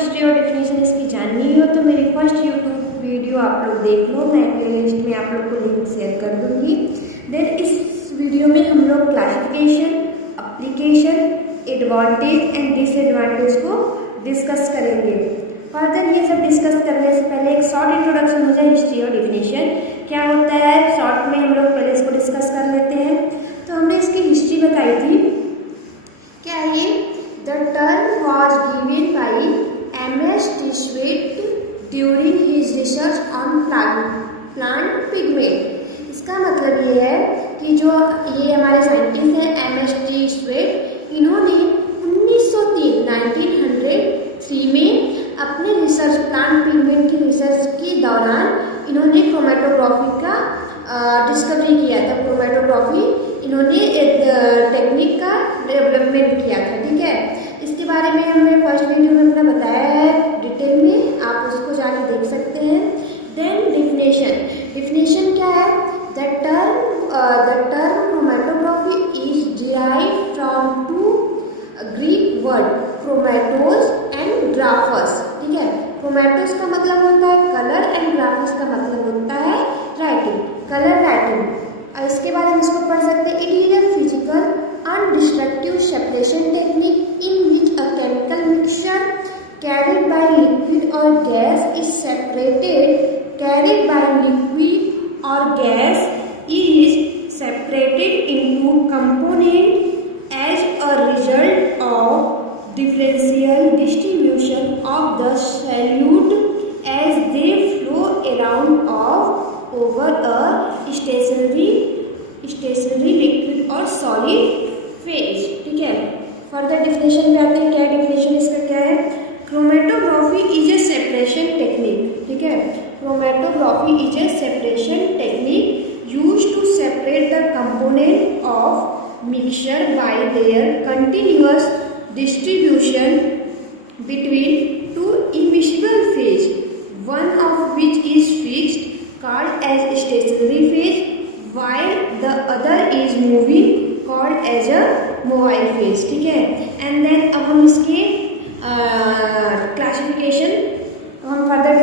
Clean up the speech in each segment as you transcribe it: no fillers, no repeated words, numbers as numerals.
History और definition इसकी जाननी हो तो मेरी फर्स्ट यूट्यूब वीडियो आप लोग देख लो, मैं प्लेलिस्ट में आप लोग को लिंक शेयर कर दूँगी। देन इस वीडियो में हम लोग classification, application, advantage and disadvantage को डिस्कस करेंगे। फर्दर ये सब डिस्कस करने से पहले एक शॉर्ट इंट्रोडक्शन हो जाए हिस्ट्री और डेफिनेशन क्या होता है, शॉर्ट में हम लोग पहले इसको डिस्कस कर लेते हैं। तो हमने इसकी हिस्ट्री बताई थी, क्या है ये? The term was given by M S. Tswett during his research on plant pigment. इसका मतलब ये है कि जो ये हमारे साइंटिस्ट हैं एम.एस. टिस्वेट, इन्होंने 1903 में अपने रिसर्च प्लांट पिगमेंट की रिसर्च के दौरान इन्होंने क्रोमेटोग्राफी का डिस्कवरी किया था। क्रोमेटोग्राफी इन्होंने टेक्निक का डेवलपमेंट किया था, ठीक है। इसके बारे में हमने फर्स्ट वीडियो में अपना बताया है डिटेल में, आप उसको जाके देख सकते हैं। देन डिफिनेशन क्या है? The term chromatography is derived from two Greek word chromatos and graphos, ठीक है। क्रोमेटोस का मतलब होता है कलर एंड ग्राफस का मतलब होता है राइटिंग, कलर राइटिंग। और इसके बाद हम इसको पढ़ सकते हैं। It is a physical undestructive separation technique in which a chemical mixture carried by liquid or gas is separated into component as a result of differential distribution of the solute as they flow around over a stationary liquid or solid phase, ठीक है। Further definition पे आते हैं। क्या definition इसका क्या है? Chromatography is a separation technique, ठीक है। Chromatography is a separation technique use to separate the component of mixture by their continuous distribution between two immiscible phase, one of which is fixed called as stationary phase while the other is moving called as a mobile phase, ठीक है। And then अब हम इसके classification, हम further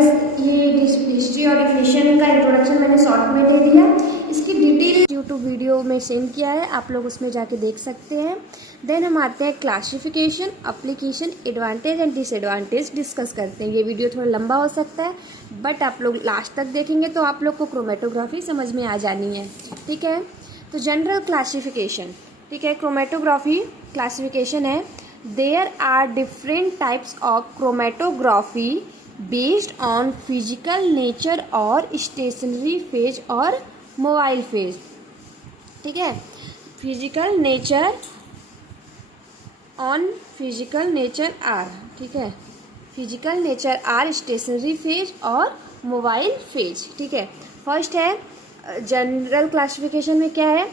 ये history और definition का introduction मैंने शॉर्ट में दे दिया। इसकी डिटेल यूट्यूब वीडियो में सेंड किया है, आप लोग उसमें जाके देख सकते हैं। देन हम आते हैं classification, application, advantage and disadvantage discuss करते हैं। ये वीडियो थोड़ा लंबा हो सकता है बट आप लोग लास्ट तक देखेंगे तो आप लोग को क्रोमेटोग्राफी समझ में आ जानी है, ठीक है। तो जनरल क्लासिफिकेशन, ठीक है। क्रोमेटोग्राफी क्लासिफिकेशन है, there are different types of chromatography based on physical nature और स्टेशनरी फेज और मोबाइल फेज, ठीक है। फिजिकल नेचर आर, ठीक है। Physical nature or stationary phase और मोबाइल फेज, ठीक है। फर्स्ट है जनरल क्लासिफिकेशन में क्या है?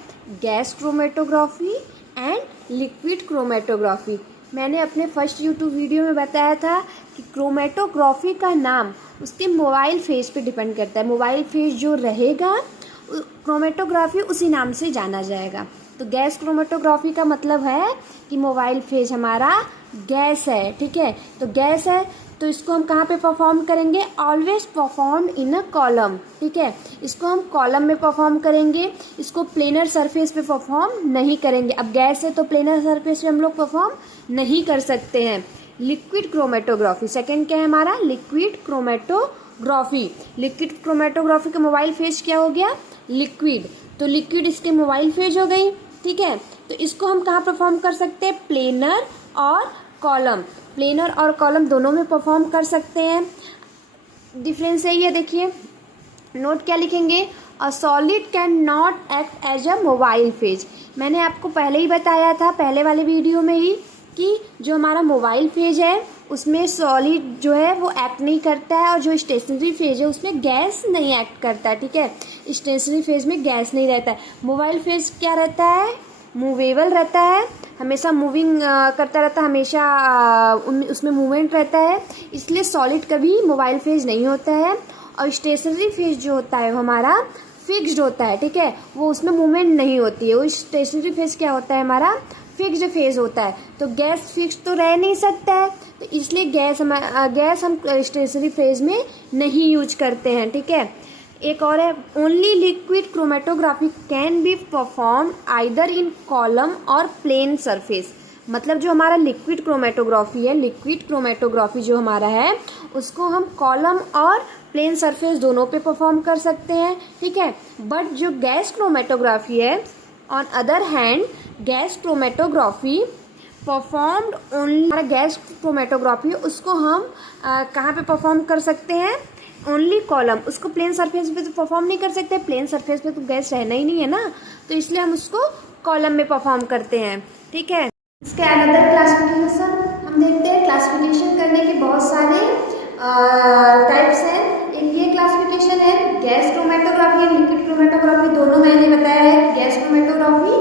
Gas chromatography and liquid chromatography. मैंने अपने फर्स्ट यूट्यूब वीडियो में बताया था कि क्रोमेटोग्राफी का नाम उसके मोबाइल फेज पे डिपेंड करता है। मोबाइल फेज जो रहेगा क्रोमेटोग्राफी उसी नाम से जाना जाएगा। तो गैस क्रोमेटोग्राफी का मतलब है कि मोबाइल फेज हमारा गैस है, ठीक है। तो गैस है तो इसको हम कहाँ पे परफॉर्म करेंगे? Always perform in a column, ठीक है। इसको हम कॉलम में परफॉर्म करेंगे, इसको प्लेनर सरफेस पे परफॉर्म नहीं करेंगे। अब गैस है तो प्लेनर सरफेस पे हम लोग परफॉर्म नहीं कर सकते हैं। लिक्विड क्रोमेटोग्राफी सेकंड क्या है हमारा? Liquid chromatography. लिक्विड क्रोमेटोग्राफी का मोबाइल फेज क्या हो गया? लिक्विड। तो लिक्विड इसके मोबाइल फेज हो गई, ठीक है। तो इसको हम कहाँ परफॉर्म कर सकते हैं? प्लेनर और कॉलम। प्लेनर और कॉलम दोनों में परफॉर्म कर सकते हैं। डिफरेंस यही है, देखिए नोट क्या लिखेंगे? A solid can not act as a mobile phase. मैंने आपको पहले ही बताया था पहले वाले वीडियो में ही कि जो हमारा मोबाइल फेज है उसमें सॉलिड जो है वो एक्ट नहीं करता है और जो स्टेशनरी फेज है उसमें गैस नहीं एक्ट करता है, ठीक है। स्टेशनरी फेज में गैस नहीं रहता है। मोबाइल फेज क्या रहता है? मूवेबल रहता है, हमेशा मूविंग करता रहता है, हमेशा उसमें मूवमेंट रहता है, इसलिए सॉलिड कभी मोबाइल फेज नहीं होता है। और स्टेशनरी फेज जो होता है हमारा फिक्स्ड होता है, ठीक है, वो उसमें मूवमेंट नहीं होती है। वो स्टेशनरी फेज क्या होता है हमारा? फिक्स्ड फेज होता है, तो गैस फिक्स तो रह नहीं सकता है, तो इसलिए गैस हम स्टेशनरी फेज में नहीं यूज करते हैं, ठीक है। एक और है, only liquid chromatography can be perform either in column और प्लेन सरफेस। मतलब जो हमारा लिक्विड क्रोमेटोग्राफी है, लिक्विड क्रोमेटोग्राफी जो हमारा है उसको हम कॉलम और प्लेन सरफेस दोनों पे परफॉर्म कर सकते हैं, ठीक है। बट जो गैस क्रोमेटोग्राफी है, on other hand gas chromatography performed only, हमारा गैस क्रोमेटोग्राफी उसको हम कहाँ पे परफॉर्म कर सकते हैं, ओनली कॉलम, उसको प्लेन सरफेस पे तो परफॉर्म नहीं कर सकते, प्लेन सरफेस पे तो गैस रहना ही नहीं है ना, तो इसलिए हम उसको कॉलम में परफॉर्म करते हैं, ठीक है। इसके अनदर क्लासिफिकेशन हम देखते हैं। क्लासिफिकेशन करने के बहुत सारे टाइप्स हैं। एक ये क्लासिफिकेशन है गैस क्रोमेटोग्राफी, लिक्विड क्रोमेटोग्राफी, दोनों मैंने बताया है, gas chromatography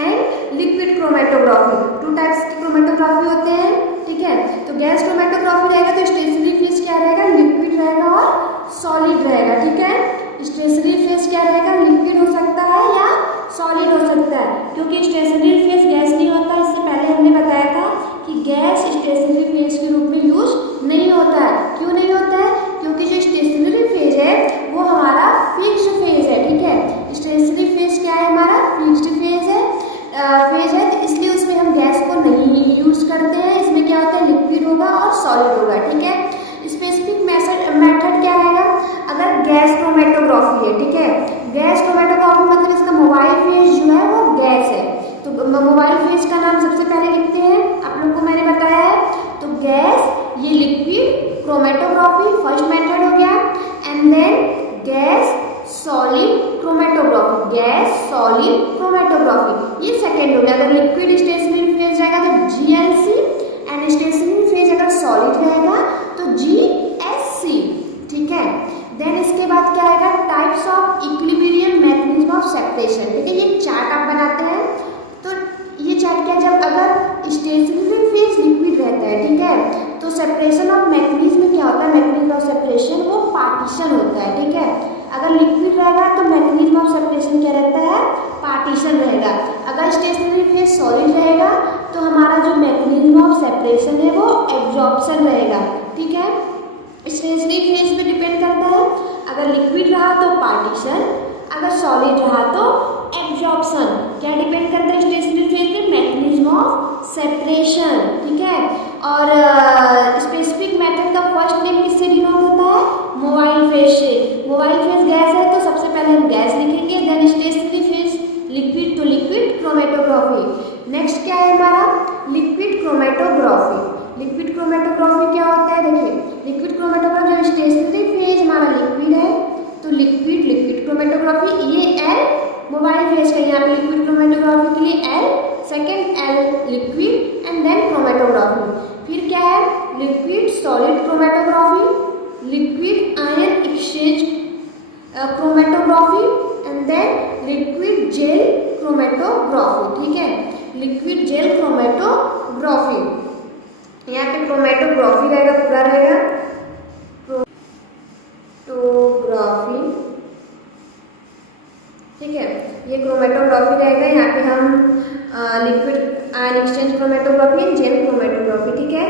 and liquid chromatography. 2 types की क्रोमेटोग्राफी होते हैं, ठीक है। तो गैस क्रोमेटोग्राफी रहेगा तो स्टेशनरी फेज क्या रहेगा, लिक्विड रहेगा और सॉलिड रहेगा, ठीक है। स्टेशनरी फेज क्या रहेगा, लिक्विड हो सकता है या सॉलिड हो सकता है, क्योंकि स्टेशनरी फेज गैस नहीं होता। इससे पहले हमने बताया था कि गैस स्टेशनरी फेज के रूप में यूज नहीं होता है। क्यों नहीं होता है, क्योंकि जो स्टेशनरी फेज है वो हमारा फिक्स्ड फेज है, ठीक है। स्टेशनरी फेज क्या है, हमारा फिक्स्ड फेज है, तो इसलिए उसमें हम गैस को नहीं यूज करते हैं। इसमें क्या होता है, लिक्विड होगा और सॉलिड होगा, ठीक है। स्पेसिफिक मेथड क्या रहेगा, अगर गैस क्रोमेटोग्राफी है, ठीक है, गैस क्रोमेटोग्राफी मतलब इसका मोबाइल फेज जो है वो गैस है, तो मोबाइल फेज का नाम सबसे पहले लिखते हैं, आप लोग को मैंने बताया है। तो गैस, ये लिक्विड क्रोमेटोग्राफी फर्स्ट मेथड हो गया, and then gas solid chromatography, gas solid chromatography ये सेकेंड हो गया। अगर लिक्विड स्टेशनरी फेज रहेगा तो GLC, एंड स्टेशनरी फेज अगर सॉलिड रहेगा तो GSC, ठीक है। देन इसके बाद क्या आएगा, types of equilibrium mechanism of separation, ठीक है। ये चार्ट आप बनाते हैं, तो ये चार्ट क्या, जब अगर स्टेशनरी फेज लिक्विड रहता है, ठीक है, तो सेपरेशन ऑफ मैकेनिज्म क्या होता है, मैकेनिज्म ऑफ सेपरेशन वो पार्टीशन होता है, ठीक है। अगर लिक्विड रहेगा तो मैकेनिज्म ऑफ सेपरेशन क्या रहता है, पार्टीशन रहेगा। अगर स्टेशनरी फेज सॉलिड रहेगा तो हमारा जो मैकेनिज्म ऑफ सेपरेशन है वो एब्जॉर्प्शन रहेगा, ठीक है। स्टेशनरी फेज पे डिपेंड करता है, अगर लिक्विड रहा तो पार्टीशन, अगर सॉलिड रहा तो एब्जॉर्प्शन। क्या डिपेंड करता है स्टेशनरी फेज पे, मैकेनिज्म ऑफ सेपरेशन, ठीक है। और स्पेसिफिक मेथड का फर्स्ट नेम किससे डिनोट होता है, मोबाइल फेज से। मोबाइल फेज गैस है तो सबसे पहले हम गैस लिखेंगे, देन स्टेशनरी फेज लिक्विड तो लिक्विड क्रोमेटोग्राफी। नेक्स्ट क्या है हमारा, लिक्विड क्रोमेटोग्राफी। लिक्विड क्रोमेटोग्राफी क्या होता है, देखिए लिक्विड क्रोमेटोग्राफी जो स्टेशनरी फेज हमारा लिक्विड है तो लिक्विड क्रोमेटोग्राफी, ये L मोबाइल फेज का, यहाँ पे लिक्विड क्रोमेटोग्राफी के लिए L, second L liquid and then chromatography. फिर क्या है, liquid solid chromatography, liquid ion exchange chromatography and then liquid gel chromatography, ठीक है। लिक्विड जेल क्रोमेटोग्राफी, यहाँ पे क्रोमेटोग्राफी रहेगा, पूरा रहेगा क्रोमेटोग्राफी, ठीक है। ये क्रोमेटोग्राफी रहेगा, यहाँ पे हम liquid ion exchange chromatography and jail chromatography, ठीक है।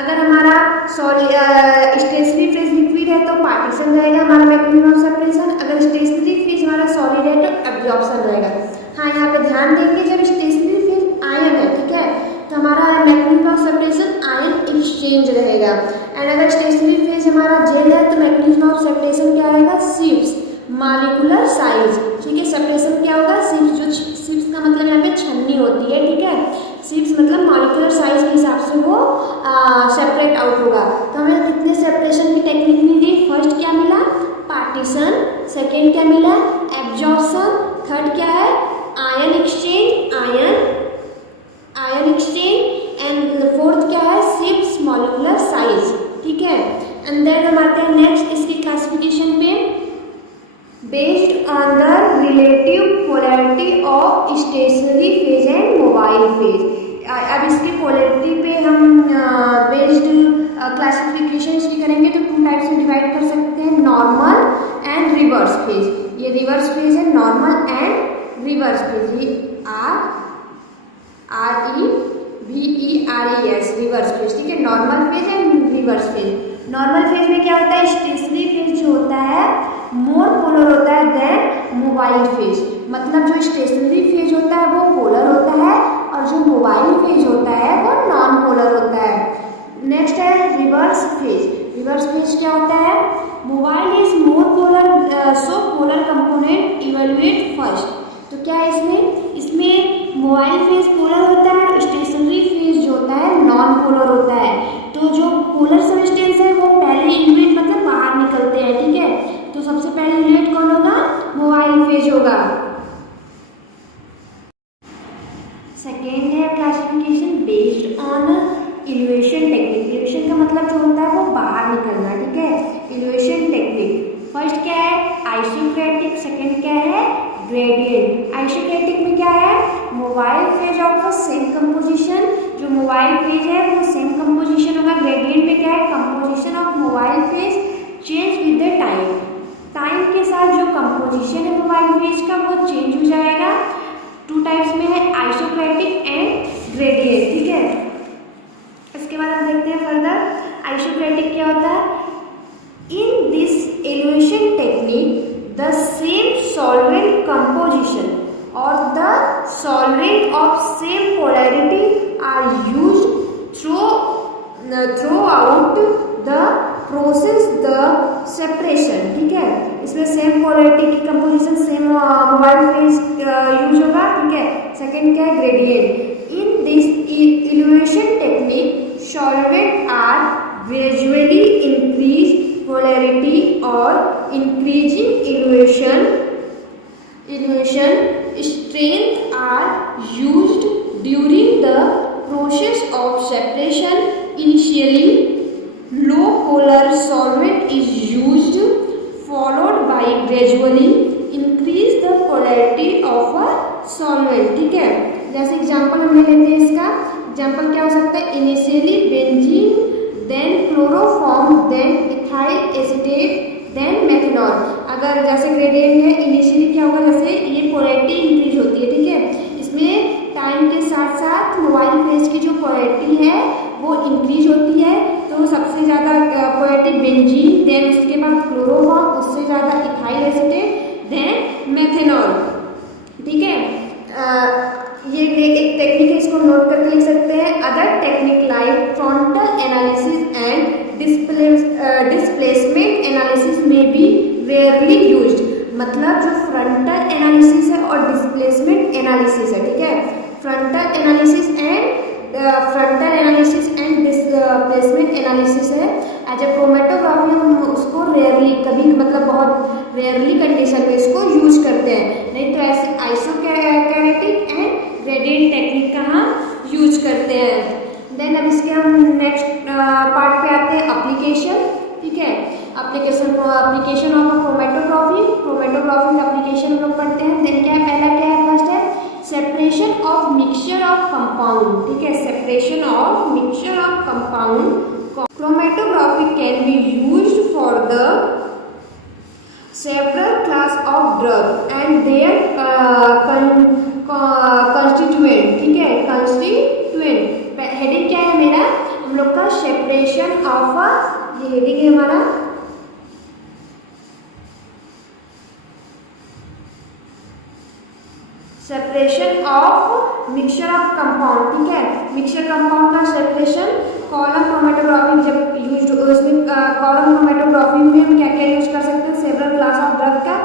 अगर हमारा स्टेशनरी फेज लिक्विड है तो पार्टीशन रहेगा हमारा मैकेनिज्म ऑफ सेपरेशन, अगर स्टेशनरी फेज हमारा सॉलिड है तो एब्जॉर्प्शन रहेगा। हाँ, यहाँ पे ध्यान देंगे, जब स्टेशनरी फेज आयन है, ठीक है, तो हमारा mechanism of separation ion exchange रहेगा, एंड अगर स्टेशनरी फेज हमारा जेल है तो मैकेनिज्म ऑफ सेपरेशन क्या रहेगा, शिफ्ट्स मॉलिक्यूलर साइज, ठीक है। सेपरेशन क्या होगा, शिफ्ट, जो शिफ्ट का मतलब यहाँ पे छन्नी होती है, ठीक है। शिफ्ट मतलब मॉलिक्यूलर साइज के हिसाब से वो सेपरेट आउट होगा। तो हमें कितने सेपरेशन की टेक्निक मिली, फर्स्ट क्या मिला, पार्टीशन, सेकेंड क्या मिला, एब्जॉर्प्शन, थर्ड क्या है, ion exchange, ion exchange, and fourth क्या है, शिफ्ट्स मॉलिक्यूलर साइज, ठीक है। एंड देन हम आते हैं नेक्स्ट इसकी क्लासिफिकेशन पे, based on the relative polarity of stationary phase and mobile phase. अब इसकी पोलैरिटी पे हम बेस्ड क्लासिफिकेशन इसकी करेंगे तो 2 टाइप्स में डिवाइड कर सकते हैं, नॉर्मल एंड रिवर्स फेज। ये रिवर्स फेज है, नॉर्मल एंड रिवर्स फेज। ये REVERS, रिवर्स फेज, ठीक है। Normal phase and reverse phase. Normal phase में क्या होता है, स्टेशनरी फेज जो होता है मोर पोलर होता है देन मोबाइल फेज। मतलब जो स्टेशनरी फेज होता है वो पोलर होता है और जो मोबाइल फेज होता है वो नॉन पोलर होता है। नेक्स्ट है रिवर्स फेज। रिवर्स फेज क्या होता है, mobile is more polar so polar component evaluate first. तो क्या है इसमें मोबाइल फेज पोलर होता है, स्टेशनरी फेज जो होता है नॉन पोलर होता है। तो जो पोलर सब्सटेंस है वो पहले इवेल्युएट मतलब बाहर निकलते हैं, ठीक है। तो सबसे पहले इवेल्युएट कौन होगा, मोबाइल फेज होगा। सेकेंड है classification based on evolution technique. Evolution का मतलब जो होता है वो बाहर निकलना, ठीक है। इल्यूशन टेक्निक फर्स्ट क्या है, आइसोक्रेटिक। सेकेंड क्या है, ग्रेडियंट। आइसोक्रेटिक में क्या है, mobile phase of the same composition. जो मोबाइल फेज है वो सेम कंपोजिशन होगा। ग्रेडियंट में क्या है, composition of mobile phase change with the time. Time के साथ जो कंपोजिशन है मोबाइल फेज का वो चेंज हो जाएगा। टू टाइप्स में है, आइसोक्रेटिक एंड ग्रेडियंट, ठीक है। इसके बाद हम देखते हैं फर्दर आइसोक्रेटिक क्या होता है। इन this elution technique the same solvent composition or the solvent of same polarity are used throughout the process the separation, ठीक है। इसमें सेम पोलैरिटी की composition same mobile phase use होगा, ठीक है। सेकेंड क्या है, gradient. In this elution technique solvent are gradually increase polarity or increasing illusion strength are used during the process of separation. Initially low polar solvent is used followed by gradually increase the polarity of a solvent, ठीक है। जैसे example हम ले लेते हैं, इसका example क्या हो सकता है, initially benzene then chloroform then ethyl acetate then methanol. अगर जैसे ग्रेडियंट है, इनिशियली क्या होगा, जैसे ये पोलैरिटी इंक्रीज होती है, ठीक है। इसमें टाइम के साथ साथ मोबाइल फेज की जो पोलैरिटी है वो इंक्रीज होती है। तो सबसे ज़्यादा पोलैरिटी बेंजीन, देन उसके बाद क्लोरोफॉर्म, उससे ज़्यादा इथाइल एसीटेट, देन मेथनॉल, ठीक है। ये एक टेक्निक है, इसको नोट करके लिख सकते हैं। Other technique like frontal analysis and displacement analysis में भी रेयरली यूज्ड। मतलब जो फ्रंटल एनालिसिस है और डिस्प्लेसमेंट एनालिसिस है, ठीक है। Frontal analysis and displacement analysis है। एज ए क्रोमेटोग्राफी हम उसको रेयरली, कभी मतलब बहुत रेयरली कंडीशन में इसको यूज करते हैं, नहीं तो ऐसे आइसोक्रेटिक एंड ग्रेडियंट टेक्निक का हम यूज करते हैं। देन अब इसके हम नेक्स्ट पार्ट पे आते हैं, एप्लीकेशन, ठीक है। Application of chromatography. क्रोमेटोग्राफी का एप्लीकेशन हम लोग पढ़ते हैं। देन क्या है, पहला क्या है, फर्स्ट है separation of mixture of compound, ठीक है। Separation of mixture of compound. Chromatography can be used for the several class of drug and their constituent, ठीक है, constituent। हेडिंग क्या है मेरा, हम लोग का सेपरेशन ऑफ, ये हेडिंग है हमारा separation of mixture of compound, ठीक है। मिक्सचर कंपाउंड का सेपरेशन कॉलम क्रोमेटोग्राफी जब यूज, उसमें कॉलम क्रोमेटोग्राफी में हम क्या क्या यूज कर सकते हैं, सेवरल क्लास ऑफ ड्रग का,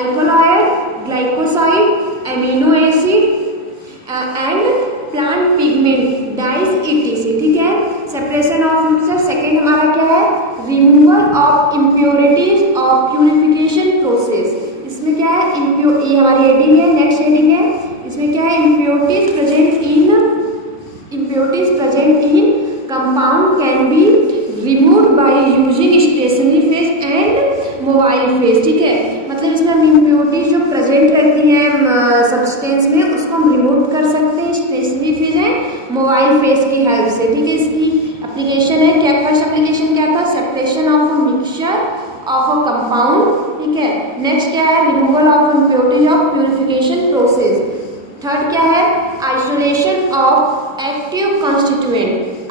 alkaloid, glycoside, amino acid and plant pigment, dyes etc, ठीक है। Separation of mixture. सेकेंड हमारा क्या है, removal of impurities of purification process. इसमें क्या है, ये हमारी हेडिंग है, नेक्स्ट हेडिंग है। इसमें क्या है, impurities present in compound can be removed by using stationary phase and mobile phase, ठीक है। मतलब इसमें हम इम्प्योरिटीज जो प्रेजेंट रहती है सब्सटेंस में उसको हम रिमूव कर सकते हैं stationary phase and mobile phase की हेल्प से, ठीक है। इसकी एप्लीकेशन है क्या, फर्स्ट एप्लीकेशन क्या था, separation of mixture of a compound, ठीक है। नेक्स्ट क्या है, removal of impurities of purification process. Third क्या है, isolation of active constituent.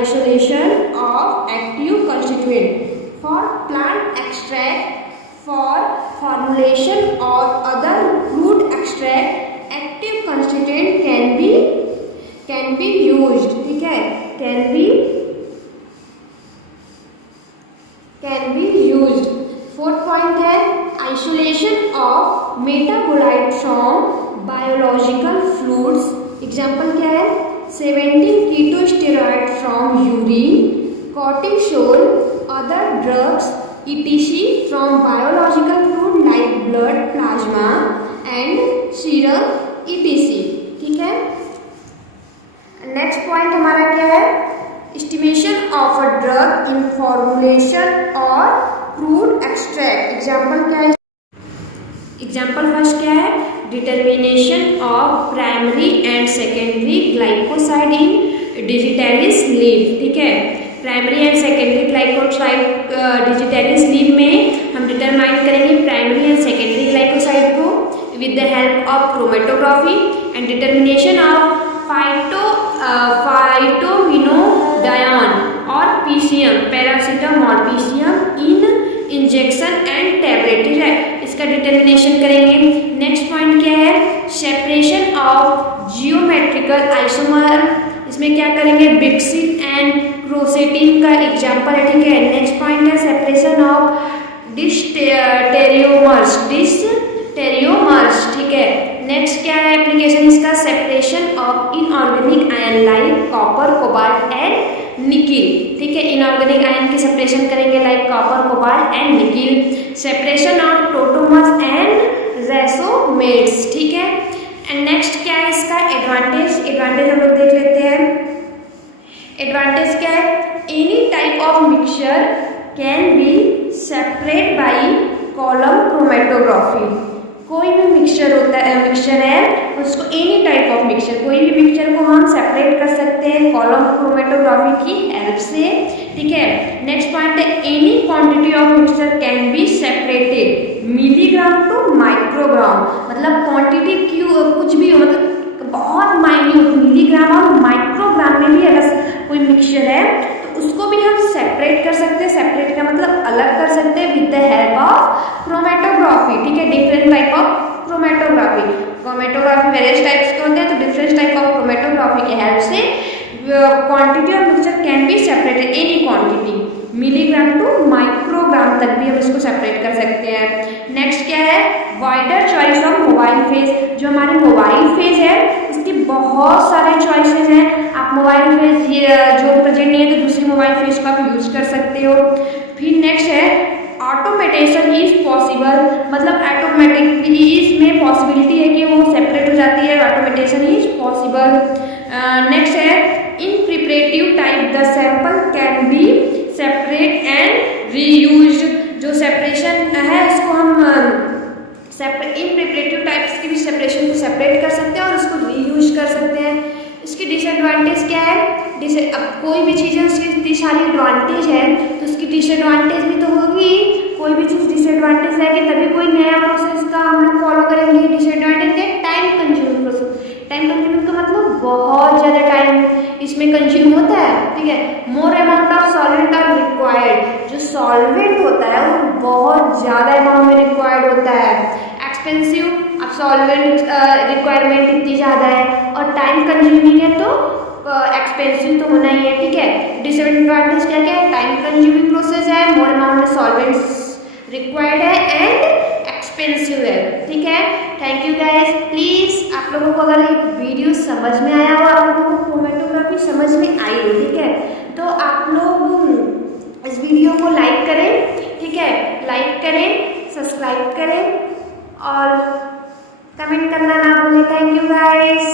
Isolation of active constituent. For plant extract, for formulation or other crude extract, active constituent can be used. ठीक है, can be used. Fourth point है isolation of metabolite from biological fluids. Example क्या है? 17 keto steroid from urine, cortisol, other drugs etc from biological fluid like blood, plasma and serum etc. ठीक है. Next point हमारा क्या है? Estimation of a drug in formulation और crude extract. Example क्या है? एग्जाम्पल फर्स्ट क्या है? Determination of primary and secondary glycoside in digitalis leaf. ठीक है, primary and secondary glycoside digitalis leaf में हम डिटरमाइन करेंगे प्राइमरी एंड सेकेंडरी ग्लाइकोसाइड को with the help of chromatography and determination of फाइटोविनोडायन और PCM, paracetamol, PCM in injection and tablet. ठीक है, इसका डिटर्मिनेशन करेंगे. नेक्स्ट पॉइंट क्या है? Separation of geometrical isomer. इसमें क्या करेंगे? ब्रिक्सिन एंड क्रोसेटिन का एग्जाम्पल है. ठीक है. नेक्स्ट पॉइंट है सेपरेशन ऑफ डिस्टेरियोमर्स. ठीक है. नेक्स्ट क्या है एप्लीकेशन इसका? Separation of inorganic ion like copper, cobalt and nickel. ठीक है, इनऑर्गेनिक आयन की सेपरेशन करेंगे like copper, cobalt and nickel. Separation of tautomers and racemates. ठीक है. एंड नेक्स्ट क्या है इसका? एडवांटेज हम लोग देख लेते हैं. एडवांटेज क्या है? Any type of mixture can be separate by column chromatography. कोई भी मिक्सचर है उसको एनी टाइप ऑफ मिक्सचर, कोई भी मिक्सचर को हम सेपरेट कर सकते हैं कॉलम क्रोमेटोग्राफी की हेल्प से. ठीक है. नेक्स्ट पॉइंट है any quantity of mixture can be separated milligram two microgram. मतलब क्वांटिटी कुछ भी हो, मतलब बहुत माइन्यूट मिलीग्राम और माइक्रोग्राम में भी अगर कोई मिक्सचर है तो उसको भी हम सेपरेट कर सकते हैं. सेपरेट का मतलब अलग कर सकते हैं with the help of chromatography. ठीक है, different type of chromatography. Chromatography various types के होते हैं, तो डिफरेंट टाइप ऑफ क्रोमेटोग्राफी के हेल्प से quantity of mixture can be separated any quantity milligram two microgram तक भी हम इसको सेपरेट कर सकते हैं. नेक्स्ट क्या है? Wider choice of mobile phase. जो हमारी मोबाइल फेज है उसकी बहुत सारे चॉइसेस हैं. आप मोबाइल फेज जो प्रेजेंट नहीं है तो दूसरी मोबाइल फेज को आप यूज कर सकते हो. फिर नेक्स्ट है ऑटोमेटेशन इज पॉसिबल. मतलब ऑटोमेटिकली इसमें पॉसिबिलिटी है कि वो सेपरेट हो जाती है. Automation is possible. नेक्स्ट है in preparative type the sample can be separate and reuse. जो सेपरेशन है उसको हम इन प्रिपरेटिव टाइप्स की भी सेपरेशन को सेपरेट कर सकते हैं और उसको रीयूज कर सकते हैं. इसकी डिसएडवांटेज क्या है? अब कोई भी चीज़ है उसकी इतनी सारी एडवांटेज है तो उसकी डिसएडवांटेज भी तो होगी. कोई भी चीज़ डिसएडवांटेज रहेगी तभी कोई नया प्रोसेस का हम लोग फॉलो करेंगे. डिसएडवांटेज है time consuming process. Time consuming का मतलब बहुत ज़्यादा टाइम इसमें कंज्यूम होता है. ठीक है. More amount of solvent are required. जो सॉल्वेंट होता है वो बहुत ज़्यादा अमाउंट में रिक्वायर्ड होता है. एक्सपेंसिव. अब सॉल्वेंट रिक्वायरमेंट इतनी ज़्यादा है और टाइम कंज्यूमिंग है तो एक्सपेंसिव तो होना ही है. ठीक है. डिसएडवांटेज क्या क्या है? टाइम कंज्यूमिंग प्रोसेस है, मोर अमाउंट में सॉल्वेंट्स रिक्वायर्ड है एंड एक्सपेंसिव है. ठीक है. Thank you guys. प्लीज़ आप लोगों को अगर ये वीडियो समझ में आया हो, आप लोगों को क्रोमेटोग्राफी समझ में आई हो, ठीक है, तो आप लोग इस वीडियो को लाइक करें. ठीक है, लाइक करें, सब्सक्राइब करें और कमेंट करना ना भूलें. Thank you guys.